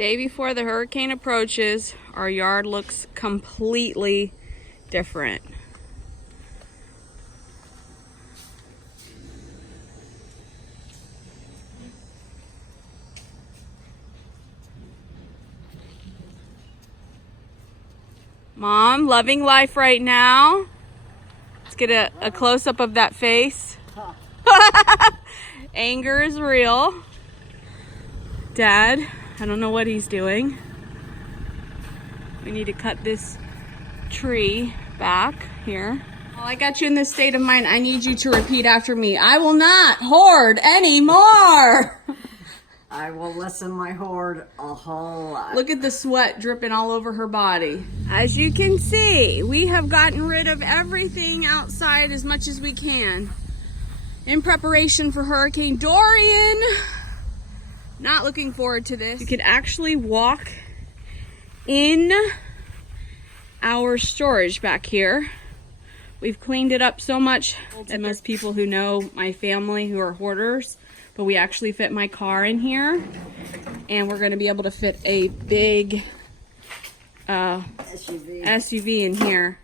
Day before the hurricane approaches, our yard looks completely different. Mom, loving life right now. Let's get a close-up of that face. Anger is real. Dad, I don't know what he's doing. We need to cut this tree back here. While I got you in this state of mind, I need you to repeat after me. I will not hoard anymore. I will lessen my hoard a whole lot. Look at the sweat dripping all over her body. As you can see, we have gotten rid of everything outside as much as we can in preparation for Hurricane Dorian. Not looking forward to this. You could actually walk in our storage back here. We've cleaned it up so much that most people who know my family who are hoarders, but we actually fit my car in here, and we're going to be able to fit a big SUV in here.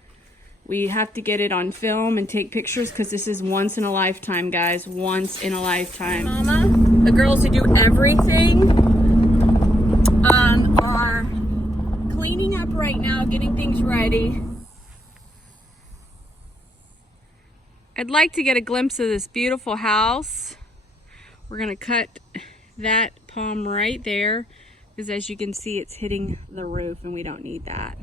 We have to get it on film and take pictures because this is once in a lifetime, guys. Once in a lifetime. Mama, the girls who do everything are cleaning up right now, getting things ready. I'd like to get a glimpse of this beautiful house. We're gonna cut that palm right there because as you can see, it's hitting the roof and we don't need that.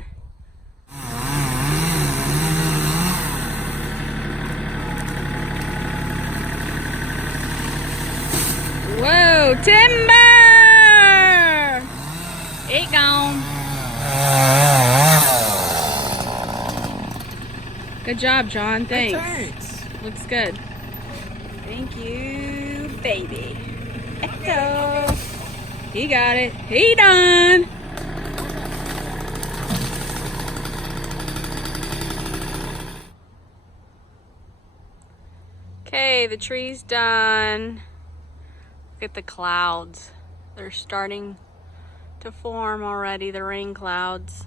Whoa, timber! It gone. Good job, John. Thanks. Thanks. Looks good. Thank you, baby. Echo. He got it. He done. Okay, the tree's done. Look at the clouds. They're starting to form already, the rain clouds.